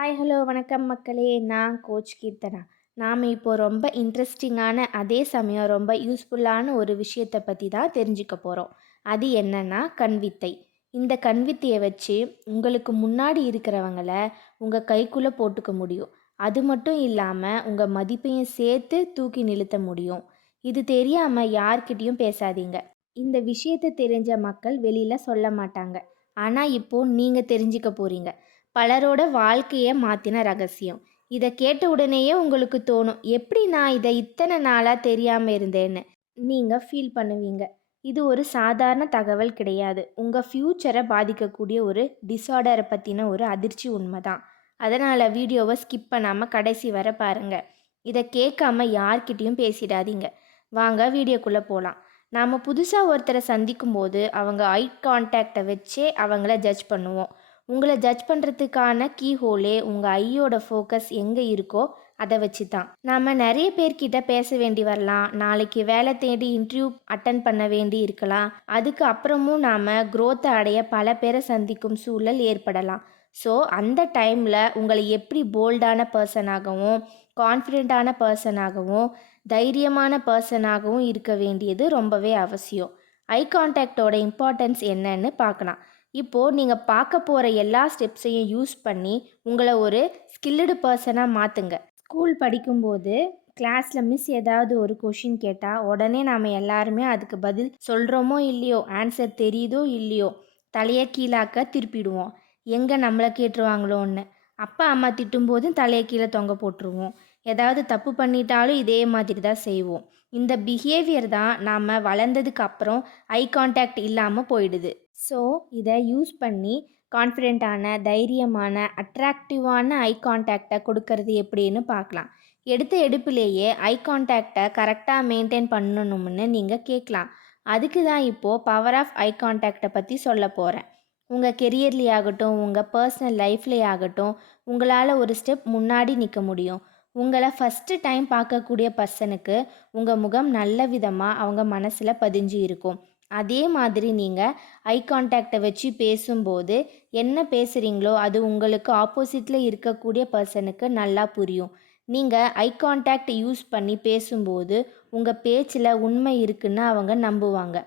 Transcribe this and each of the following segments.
Hi hello வணக்கம் மக்களே. நான் கோச் கீர்த்தனா. நாம் இப்போ ரொம்ப இன்ட்ரெஸ்டிங்கான அதே சமயம் ரொம்ப யூஸ்ஃபுல்லான ஒரு விஷயத்தை பற்றி தான் தெரிஞ்சுக்க போகிறோம். அது என்னன்னா கண்வித்தை. இந்த கண்வித்தையை வச்சு உங்களுக்கு முன்னாடி இருக்கிறவங்கள உங்கள் கைக்குள்ளே போட்டுக்க முடியும். அது மட்டும் இல்லாமல் உங்கள் மதிப்பையும் சேர்த்து தூக்கி நிறுத்த முடியும். இது தெரியாமல் யார்கிட்டயும் பேசாதீங்க. இந்த விஷயத்தை தெரிஞ்ச மக்கள் வெளியில் சொல்ல மாட்டாங்க. ஆனால் இப்போ நீங்கள் தெரிஞ்சுக்க போகிறீங்க. பலரோட வாழ்க்கையை மாற்றின ரகசியம். இதை கேட்ட உடனேயே உங்களுக்கு தோணும், எப்படி நான் இதை இத்தனை நாளாக தெரியாமல் இருந்தேன்னு. நீங்கள் ஃபீல் பண்ணுவீங்க. இது ஒரு சாதாரண தகவல் கிடையாது. உங்கள் ஃப்யூச்சரை பாதிக்கக்கூடிய ஒரு டிஸார்டரை பற்றின ஒரு அதிர்ச்சி உண்மை தான். அதனால் வீடியோவை ஸ்கிப் பண்ணாமல் கடைசி வரை பாருங்கள். இதை கேட்காம யார்கிட்டயும் பேசிடாதீங்க. வாங்க வீடியோக்குள்ளே போகலாம். நாம் புதுசாக ஒருத்தரை சந்திக்கும் போது அவங்க ஐ கான்டாக்டை வச்சே அவங்கள ஜட்ஜ் பண்ணுவோம். உங்களை ஜட்ஜ் பண்ணுறதுக்கான கீ ஹோலே உங்கள் ஐயோட ஃபோக்கஸ் எங்கே இருக்கோ அதை வச்சு தான். நாம் நிறைய பேர்கிட்ட பேச வேண்டி வரலாம். நாளைக்கு வேலை தேடி இன்டர்வியூ அட்டன் பண்ண வேண்டி இருக்கலாம். அதுக்கு அப்புறமும் நாம் க்ரோத்தை அடைய பல பேரை சந்திக்கும் சூழல் ஏற்படலாம். ஸோ அந்த டைமில் உங்களை எப்படி போல்டான பர்சனாகவும் கான்ஃபிடெண்ட்டான பர்சனாகவும் தைரியமான பர்சனாகவும் இருக்க வேண்டியது ரொம்பவே அவசியம். ஐ கான்டாக்டோட இம்பார்ட்டன்ஸ் என்னன்னு பார்க்கலாம். இப்போது நீங்கள் பார்க்க போகிற எல்லா ஸ்டெப்ஸையும் யூஸ் பண்ணி உங்களை ஒரு ஸ்கில்டு பர்சனாக மாற்றுங்க. ஸ்கூல் படிக்கும்போது கிளாஸில் மிஸ் ஏதாவது ஒரு கொஷின் கேட்டால் உடனே நாம் எல்லாருமே அதுக்கு பதில் சொல்கிறோமோ இல்லையோ, ஆன்சர் தெரியுதோ இல்லையோ, தலையை கீழாக்க திருப்பிடுவோம். எங்கே நம்மளை கேட்டுருவாங்களோன்னு. அப்பா அம்மா திட்டும்போதும் தலையை கீழே தொங்க போட்டுருவோம். ஏதாவது தப்பு பண்ணிட்டாலும் இதே மாதிரி தான் செய்வோம். இந்த பிஹேவியர் தான் நாம் வளர்ந்ததுக்கு அப்புறம் ஐ கான்டாக்ட் இல்லாமல் போயிடுது. ஸோ இதை யூஸ் பண்ணி கான்ஃபிடெண்ட்டான, தைரியமான, அட்ராக்டிவான ஐ கான்டாக்டை கொடுக்கறது எப்படின்னு பார்க்கலாம். எடுத்த எடுப்பிலேயே ஐ கான்டாக்டை கரெக்டாக மெயின்டைன் பண்ணணும்னு நீங்கள் கேட்கலாம். அதுக்கு தான் இப்போது பவர் ஆஃப் ஐ கான்டாக்டை பற்றி சொல்ல போகிறேன். உங்கள் கெரியர்லேயே ஆகட்டும், உங்கள் பர்சனல் லைஃப்லேயே ஆகட்டும், உங்களால் ஒரு ஸ்டெப் முன்னாடி நிற்க முடியும். உங்களை ஃபஸ்ட்டு டைம் பார்க்கக்கூடிய பர்சனுக்கு உங்கள் முகம் நல்ல விதமாக அவங்க மனசில் பதிஞ்சு இருக்கும். அதே மாதிரி நீங்கள் ஐ கான்டாக்டை வச்சு பேசும்போது என்ன பேசுகிறீங்களோ அது உங்களுக்கு ஆப்போசிட்டில் இருக்கக்கூடிய பர்சனுக்கு நல்லா புரியும். நீங்கள் ஐ கான்டாக்ட் யூஸ் பண்ணி பேசும்போது உங்கள் பேச்சில் உண்மை இருக்குன்னு அவங்க நம்புவாங்க.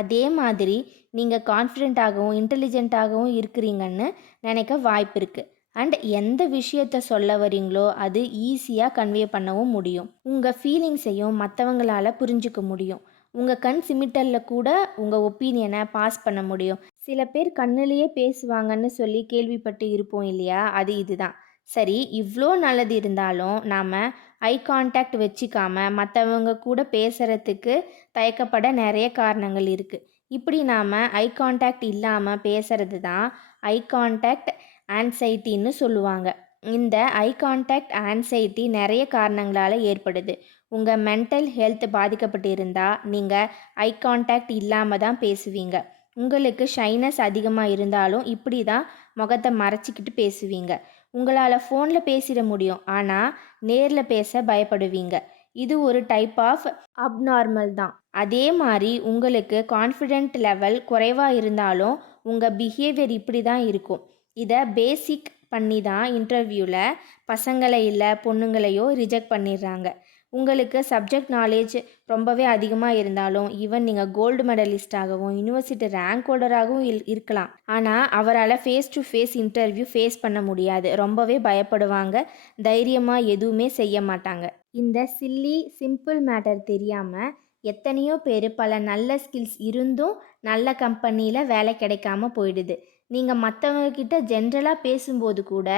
அதே மாதிரி நீங்கள் கான்ஃபிடெண்ட்டாகவும் இன்டெலிஜென்ட்டாகவும் இருக்கிறீங்கன்னு நினைக்க வாய்ப்பு இருக்குது. அண்ட் எந்த விஷயத்த சொல்ல வரீங்களோ அது ஈஸியாக கன்வே பண்ணவும் முடியும். உங்கள் ஃபீலிங்ஸையும் மற்றவங்களால் புரிஞ்சுக்க முடியும். உங்கள் கண் சிமிட்டலில் கூட உங்கள் ஒப்பீனியனை பாஸ் பண்ண முடியும். சில பேர் கண்ணிலேயே பேசுவாங்கன்னு சொல்லி கேள்விப்பட்டு இருப்போம் இல்லையா, அது இதுதான். சரி, இவ்வளோ நல்லது இருந்தாலும் நாம் ஐ கான்டாக்ட் வச்சுக்காம மற்றவங்க கூட பேசுகிறதுக்கு தயக்கப்பட நிறைய காரணங்கள் இருக்குது. இப்படி நாம் ஐ கான்டாக்ட் இல்லாமல் பேசுகிறது தான் ஐ கான்டாக்ட் ஆன்சைட்டின்னு சொல்லுவாங்க. இந்த ஐ கான்டாக்ட் ஆன்சைட்டி நிறைய காரணங்களால் ஏற்படுது. உங்கள் மென்டல் ஹெல்த் பாதிக்கப்பட்டு இருந்தால் நீங்கள் ஐ கான்டாக்ட் இல்லாமல் தான் பேசுவீங்க. உங்களுக்கு ஷைனஸ் அதிகமாக இருந்தாலும் இப்படி தான் முகத்தை மறைச்சிக்கிட்டு பேசுவீங்க. உங்களால் ஃபோனில் பேசிட முடியும், ஆனால் நேரில் பேச பயப்படுவீங்க. இது ஒரு டைப் ஆஃப் அப்நார்மல் தான். அதே மாதிரி உங்களுக்கு கான்ஃபிடென்ட் லெவல் குறைவாக இருந்தாலும் உங்கள் பிஹேவியர் இப்படி தான் இருக்கும். இதை பேசிக் பண்ணி தான் இன்டர்வியூவில் பசங்களை இல்லை பொண்ணுங்களையோ ரிஜெக்ட் பண்ணிடுறாங்க. உங்களுக்கு சப்ஜெக்ட் நாலேஜ் ரொம்பவே அதிகமாக இருந்தாலும் ஈவன் நீங்கள் கோல்டு மெடலிஸ்டாகவும் யூனிவர்சிட்டி ரேங்க் ஹோல்டராகவும் இருக்கலாம். ஆனால் அவரால் face to face interview face பண்ண முடியாது. ரொம்பவே பயப்படுவாங்க. தைரியமாக எதுவுமே செய்ய மாட்டாங்க. இந்த சில்லி சிம்பிள் மேட்டர் தெரியாமல் எத்தனையோ பேர் பல நல்ல ஸ்கில்ஸ் இருந்தும் நல்ல கம்பெனியில் வேலை கிடைக்காம போயிடுது. நீங்கள் மற்றவங்க கிட்ட ஜென்ரலாக பேசும்போது கூட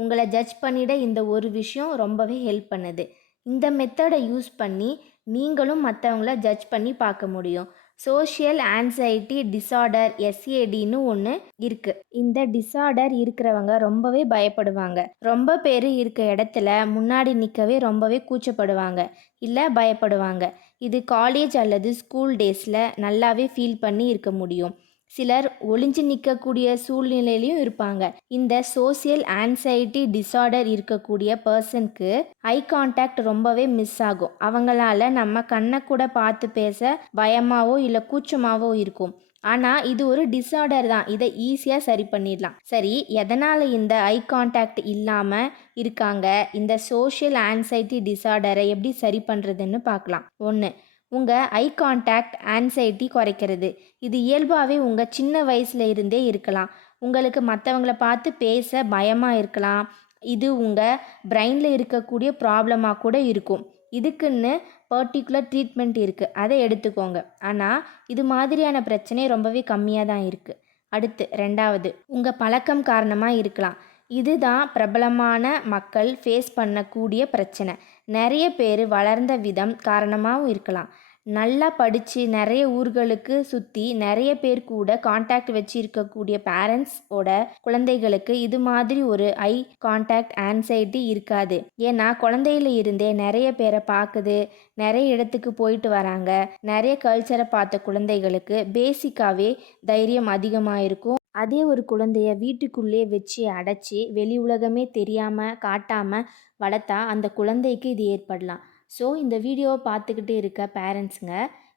உங்களை ஜட்ஜ் பண்ணிட இந்த ஒரு விஷயம் ரொம்பவே ஹெல்ப் பண்ணுது. இந்த மெத்தடை யூஸ் பண்ணி நீங்களும் மற்றவங்கள ஜட்ஜ் பண்ணி பார்க்க முடியும். சோஷியல் ஆன்சைட்டி டிஸார்டர் எஸ்ஏடின்னு ஒன்று இருக்குது. இந்த டிஸார்டர் இருக்கிறவங்க ரொம்பவே பயப்படுவாங்க. ரொம்ப பேர் இருக்க இடத்துல முன்னாடி நிற்கவே ரொம்பவே கூச்சப்படுவாங்க, இல்லை பயப்படுவாங்க. இது காலேஜ் அல்லது ஸ்கூல் டேஸில் நல்லாவே ஃபீல் பண்ணி இருக்க முடியும். சிலர் ஒளிஞ்சு நிற்கக்கூடிய சூழ்நிலையிலையும் இருப்பாங்க. இந்த சோசியல் ஆன்சைட்டி டிஸார்டர் இருக்கக்கூடிய பர்சனுக்கு ஐ கான்டாக்ட் ரொம்பவே மிஸ் ஆகும். அவங்களால நம்ம கண்ணை கூட பார்த்து பேச பயமாவோ இல்லை கூச்சமாவோ இருக்கும். ஆனால் இது ஒரு டிஸார்டர் தான். இதை ஈஸியாக சரி பண்ணிடலாம். சரி, எதனால் இந்த ஐ கான்டாக்ட் இல்லாமல் இருக்காங்க? இந்த சோஷியல் ஆன்சைட்டி டிஸார்டரை எப்படி சரி பண்ணுறதுன்னு பார்க்கலாம். 1. உங்கள் ஐ கான்டாக்ட் ஆன்சைட்டி குறைக்கிறது. இது இயல்பாகவே உங்கள் சின்ன வயசில் இருந்தே இருக்கலாம். உங்களுக்கு மற்றவங்கள பார்த்து பேச பயமாக இருக்கலாம். இது உங்கள் பிரெயினில் இருக்கக்கூடிய ப்ராப்ளமாக கூட இருக்கும். இதுக்குன்னு பர்டிகுலர் ட்ரீட்மெண்ட் இருக்குது, அதை எடுத்துக்கோங்க. ஆனால் இது மாதிரியான பிரச்சனை ரொம்பவே கம்மியாக தான் இருக்குது. அடுத்து 2வது, உங்கள் பழக்கம் காரணமாக இருக்கலாம். இதுதான் பிரபலமான மக்கள் ஃபேஸ் பண்ணக்கூடிய பிரச்சனை. நிறைய பேர் வளர்ந்த விதம் காரணமாகவும் இருக்கலாம். நல்லா படித்து நிறைய ஊர்களுக்கு சுற்றி நிறைய பேர் கூட காண்டாக்ட் வச்சுருக்கக்கூடிய பேரண்ட்ஸோட குழந்தைகளுக்கு இது மாதிரி ஒரு ஐ காண்டாக்ட் ஆன்சைட்டி இருக்காது. ஏன்னா குழந்தையில இருந்தே நிறைய பேரை பார்க்குது, நிறைய இடத்துக்கு போயிட்டு வராங்க. நிறைய கல்ச்சரை பார்த்த குழந்தைகளுக்கு பேசிக்காகவே தைரியம் அதிகமாக இருக்கும். அதே ஒரு குழந்தைய வீட்டுக்குள்ளே வச்சு அடைச்சி வெளி உலகமே தெரியாமல் காட்டாமல் வளர்த்தா அந்த குழந்தைக்கு இது ஏற்படலாம். ஸோ இந்த வீடியோவை பார்த்துக்கிட்டு இருக்க பேரண்ட்ஸுங்க,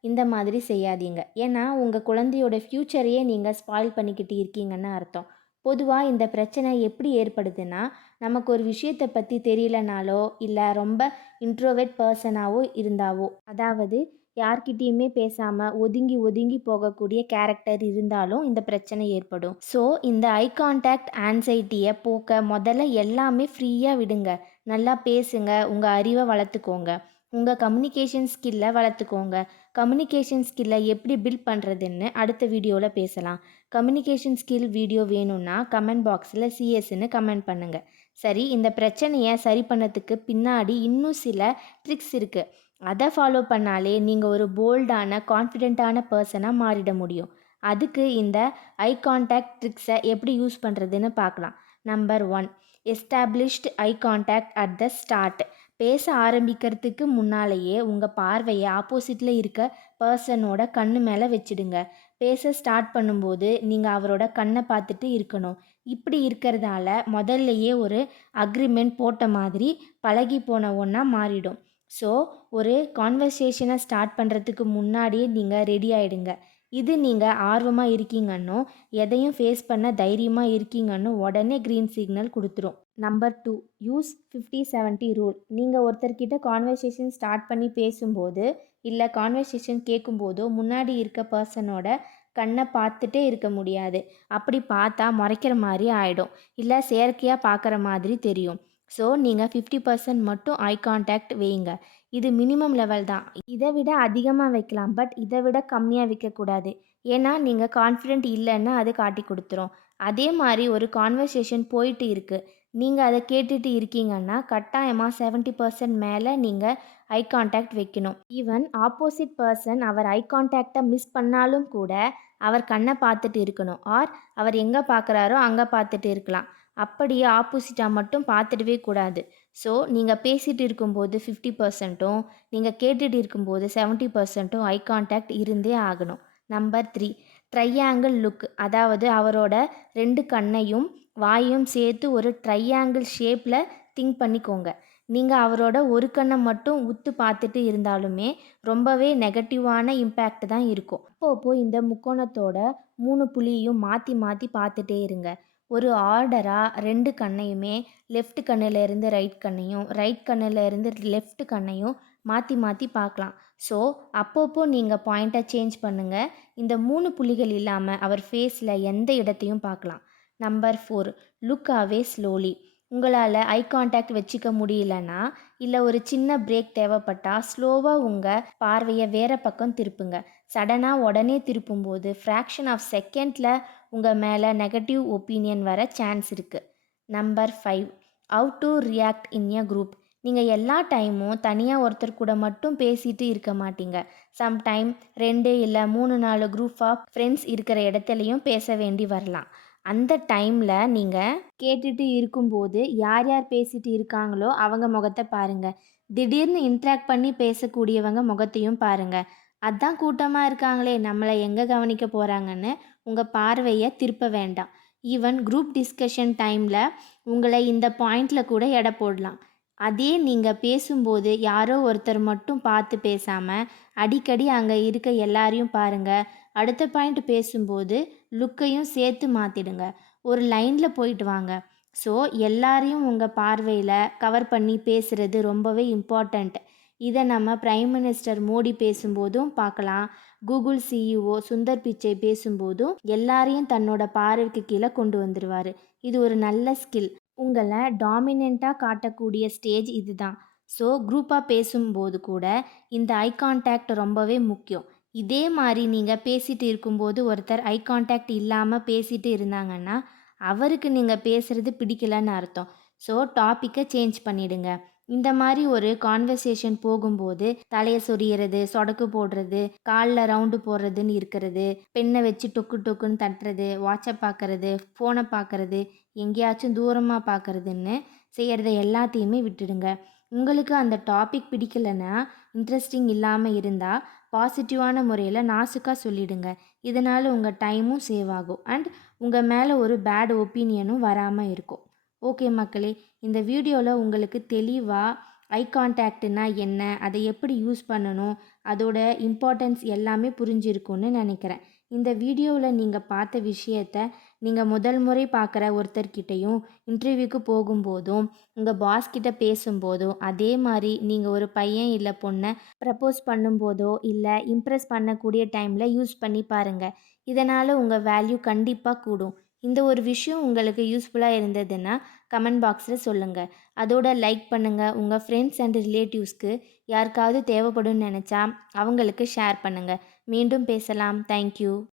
இந்த மாதிரி செய்யாதீங்க. ஏன்னா உங்கள் குழந்தையோட ஃப்யூச்சரையே நீங்கள் ஸ்பாயில் பண்ணிக்கிட்டு இருக்கீங்கன்னு அர்த்தம். பொதுவாக இந்த பிரச்சனை எப்படி ஏற்படுதுன்னா, நமக்கு ஒரு விஷயத்தை பற்றி தெரியலனாலோ இல்லை ரொம்ப இன்ட்ரோவெர்ட் பர்சனாவோ இருந்தாவோ, அதாவது யார்கிட்டேயுமே பேசாமல் ஒதுங்கி ஒதுங்கி போகக்கூடிய கேரக்டர் இருந்தாலும் இந்த பிரச்சனை ஏற்படும். ஸோ இந்த ஐ கான்டாக்ட் ஆன்சைட்டியை போக்க முதல்ல எல்லாமே ஃப்ரீயாக விடுங்க. நல்லா பேசுங்க, உங்கள் அறிவை வளர்த்துக்கோங்க, உங்கள் கம்யூனிகேஷன் ஸ்கில்லை வளர்த்துக்கோங்க. கம்யூனிகேஷன் ஸ்கில்லை எப்படி பில்ட் பண்ணுறதுன்னு அடுத்த வீடியோவில் பேசலாம். கம்யூனிகேஷன் ஸ்கில் வீடியோ வேணும்னா கமெண்ட் பாக்ஸில் சிஎஸ்ன்னு கமெண்ட் பண்ணுங்கள். சரி, இந்த பிரச்சனையை சரி பண்ணதுக்கு பின்னாடி இன்னும் சில ட்ரிக்ஸ் இருக்குது. அதை ஃபாலோ பண்ணாலே நீங்கள் ஒரு போல்டான கான்ஃபிடென்ட்டான பர்சனாக மாறிட முடியும். அதுக்கு இந்த ஐ கான்டாக்ட் ட்ரிக்ஸை எப்படி யூஸ் பண்ணுறதுன்னு பார்க்கலாம். Number 1, established eye contact at the start. பேச ஆரம்பிக்கிறதுக்கு முன்னாலேயே உங்கள் பார்வையை ஆப்போசிட்டில் இருக்க பர்சனோட கண்ணு மேலே வச்சுடுங்க. பேச ஸ்டார்ட் பண்ணும்போது நீங்கள் அவரோட கண்ணை பார்த்துட்டு இருக்கணும். இப்படி இருக்கிறதால முதல்லையே ஒரு அக்ரிமெண்ட் போட்ட மாதிரி பழகி போன ஒன்றா மாறிடும். ஸோ ஒரு கான்வர்சேஷனை ஸ்டார்ட் பண்ணுறதுக்கு முன்னாடியே நீங்கள் ரெடி ஆகிடுங்க. இது நீங்கள் ஆர்வமாக இருக்கீங்கன்னோ எதையும் ஃபேஸ் பண்ண தைரியமாக இருக்கீங்கன்னு உடனே க்ரீன் சிக்னல் கொடுத்துரும். Number 2, use 50-70 rule. நீங்கள் ஒருத்தர்கிட்ட கான்வர்சேஷன் ஸ்டார்ட் பண்ணி பேசும்போது இல்லை கான்வர்சேஷன் கேட்கும்போதோ முன்னாடி இருக்க பர்சனோட கண்ணை பார்த்துட்டே இருக்க முடியாது. அப்படி பார்த்தா முறைக்கிற மாதிரி ஆகிடும், இல்லை செயற்கையாக பார்க்குற மாதிரி தெரியும். ஸோ நீங்கள் 50% மட்டும் ஐ கான்டாக்ட் வைங்க. இது மினிமம் லெவல் தான். இதை விட அதிகமாக வைக்கலாம், பட் இதை விட கம்மியாக வைக்கக்கூடாது. ஏன்னா நீங்கள் கான்ஃபிடென்ட் இல்லைன்னு அது காட்டி கொடுத்துரும். அதே மாதிரி ஒரு கான்வர்சேஷன் போயிட்டு இருக்குது, நீங்கள் அதை கேட்டுட்டு இருக்கீங்கன்னா கட்டாயமாக 70% மேலே நீங்கள் ஐ கான்டாக்ட் வைக்கணும். ஈவன் ஆப்போசிட் பர்சன் அவர் ஐ கான்டாக்டை மிஸ் பண்ணாலும் கூட அவர் கண்ணை பார்த்துட்டு இருக்கணும். ஆர் அவர் எங்கே பார்க்குறாரோ அங்கே பார்த்துட்டு இருக்கலாம். அப்படியே ஆப்போசிட்டாக மட்டும் பார்த்துடவே கூடாது. ஸோ நீங்கள் பேசிகிட்டு இருக்கும்போது 50%ம் நீங்கள் கேட்டுட்டு இருக்கும்போது 70%ம் ஐ கான்டாக்ட் இருந்தே ஆகணும். Number 3, triangle look. அதாவது அவரோட 2 கண்ணையும் வாயும் சேர்த்து ஒரு ட்ரையாங்கிள் ஷேப்பில் திங்க் பண்ணிக்கோங்க. நீங்கள் அவரோட ஒரு கண்ணை மட்டும் உத்து பார்த்துட்டு இருந்தாலுமே ரொம்பவே நெகட்டிவான இம்பேக்ட் தான் இருக்கும். அப்போப்போ இந்த முக்கோணத்தோட 3 புள்ளியும் மாற்றி மாற்றி பார்த்துட்டே இருங்க. ஒரு ஆர்டராக 2 கண்ணையுமே லெஃப்ட் கண்ணில் இருந்து ரைட் கண்ணையும், ரைட் கண்ணில் இருந்து லெஃப்ட் கண்ணையும் மாற்றி மாற்றி பார்க்கலாம். ஸோ அப்போப்போ நீங்கள் பாயிண்ட்டை சேஞ்ச் பண்ணுங்கள். இந்த 3 புள்ளிகள் இல்லாமல் அவர் ஃபேஸில் எந்த இடத்தையும் பார்க்கலாம். நம்பர் 4, லுக் அவே ஸ்லோலி. உங்களால் ஐ கான்டாக்ட் வச்சுக்க முடியலன்னா இல்லை ஒரு சின்ன பிரேக் தேவைப்பட்டால் ஸ்லோவாக உங்கள் பார்வையை வேறு பக்கம் திருப்புங்க. சடனாக உடனே திருப்பும்போது ஃப்ராக்ஷன் ஆஃப் செகண்டில் உங்கள் மேலே நெகட்டிவ் ஒப்பீனியன் வர சான்ஸ் இருக்குது. Number 5, how to react in a group. நீங்கள் எல்லா டைமும் தனியாக ஒருத்தர் கூட மட்டும் பேசிகிட்டு இருக்க மாட்டீங்க. சம்டைம் 2 இல்லை 3-4 குரூப் ஆஃப் ஃப்ரெண்ட்ஸ் இருக்கிற இடத்துலையும் பேச வேண்டி வரலாம். அந்த டைமில் நீங்கள் கேட்டுட்டு இருக்கும்போது யார் யார் பேசிகிட்டு இருக்காங்களோ அவங்க முகத்தை பாருங்கள். திடீர்னு இன்ட்ராக்ட் பண்ணி பேசக்கூடியவங்க முகத்தையும் பாருங்கள். அதான் கூட்டமாக இருக்காங்களே, நம்மளை எங்கே கவனிக்க போகிறாங்கன்னு உங்கள் பார்வையை திருப்ப வேண்டாம். ஈவன் குரூப் டிஸ்கஷன் டைமில் உங்களை இந்த பாயிண்டில் கூட எடை போடலாம். அதே நீங்கள் பேசும்போது யாரோ ஒருத்தர் மட்டும் பார்த்து பேசாமல் அடிக்கடி அங்கே இருக்க எல்லாரையும் பாருங்கள். அடுத்த பாயிண்ட் பேசும்போது லுக்கையும் சேர்த்து மாற்றிடுங்க. ஒரு லைனில் போயிட்டு வாங்க. ஸோ எல்லாரையும் உங்கள் பார்வையில் கவர் பண்ணி பேசுகிறது ரொம்பவே இம்பார்ட்டண்ட். இதை நம்ம பிரைம் மினிஸ்டர் மோடி பேசும்போதும் பார்க்கலாம். கூகுள் சிஇஓ சுந்தர் பிச்சை பேசும்போதும் எல்லாரையும் தன்னோட பார்வைக்கு கீழே கொண்டு வந்துடுவார். இது ஒரு நல்ல ஸ்கில். உங்களை டாமினண்ட்டாக காட்டக்கூடிய ஸ்டேஜ் இதுதான். ஸோ குரூப்பாக பேசும்போது கூட இந்த ஐ கான்டாக்ட் ரொம்பவே முக்கியம். இதே மாதிரி நீங்கள் பேசிகிட்டு இருக்கும்போது ஒருத்தர் ஐ கான்டாக்ட் இல்லாமல் பேசிகிட்டு இருந்தாங்கன்னா அவருக்கு நீங்கள் பேசுகிறது பிடிக்கலன்னு அர்த்தம். ஸோ டாப்பிக்கை சேஞ்ச் பண்ணிடுங்க. இந்த மாதிரி ஒரு கான்வர்சேஷன் போகும்போது தலையை சொறியறது, சொடக்கு போடுறது, காலில் ரவுண்டு போடுறதுன்னு இருக்கிறது, பெண்ணை வச்சு டொக்கு டொக்குன்னு தட்டுறது, வாட்சை பார்க்கறது, ஃபோனை பார்க்கறது, எங்கேயாச்சும் தூரமாக பார்க்கறதுன்னு செய்கிறத எல்லாத்தையுமே விட்டுடுங்க. உங்களுக்கு அந்த டாபிக் பிடிக்கலைன்னா, இன்ட்ரெஸ்டிங் இல்லாமல் இருந்தால் பாசிட்டிவான முறையில் நாசுக்காக சொல்லிடுங்க. இதனால் உங்கள் டைமும் சேவ் ஆகும் அண்ட் உங்கள் மேலே ஒரு பேட் ஒப்பீனியனும் வராமல் இருக்கும். ஓகே மக்களே, இந்த வீடியோவில் உங்களுக்கு தெளிவாக ஐ கான்டாக்ட்னா என்ன, அதை எப்படி யூஸ் பண்ணணும், அதோட இம்பார்ட்டன்ஸ் எல்லாமே புரிஞ்சிருக்கும்னு நினைக்கிறேன். இந்த வீடியோவில் நீங்கள் பார்த்த விஷயத்த நீங்கள் முதல் முறை பார்க்குற ஒருத்தர்கிட்டையும் இன்டர்வியூக்கு போகும்போதும் உங்கள் பாஸ் கிட்ட பேசும்போதோ, அதே மாதிரி நீங்கள் ஒரு பையன் இல்லை பொண்ணை ப்ரப்போஸ் பண்ணும்போதோ இல்லை இம்ப்ரெஸ் பண்ணக்கூடிய டைமில் யூஸ் பண்ணி பாருங்கள். இதனால் உங்கள் வேல்யூ கண்டிப்பாக கூடும். இந்த ஒரு விஷயம் உங்களுக்கு யூஸ்ஃபுல்லாக இருந்ததுன்னா கமெண்ட் பாக்ஸில் சொல்லுங்கள். அதோட லைக் பண்ணுங்கள். உங்கள் ஃப்ரெண்ட்ஸ் அண்ட் ரிலேட்டிவ்ஸ்க்கு யாருக்காவது தேவைப்படும்னு நினச்சா அவங்களுக்கு ஷேர் பண்ணுங்கள். மீண்டும் பேசலாம். தேங்க்யூ.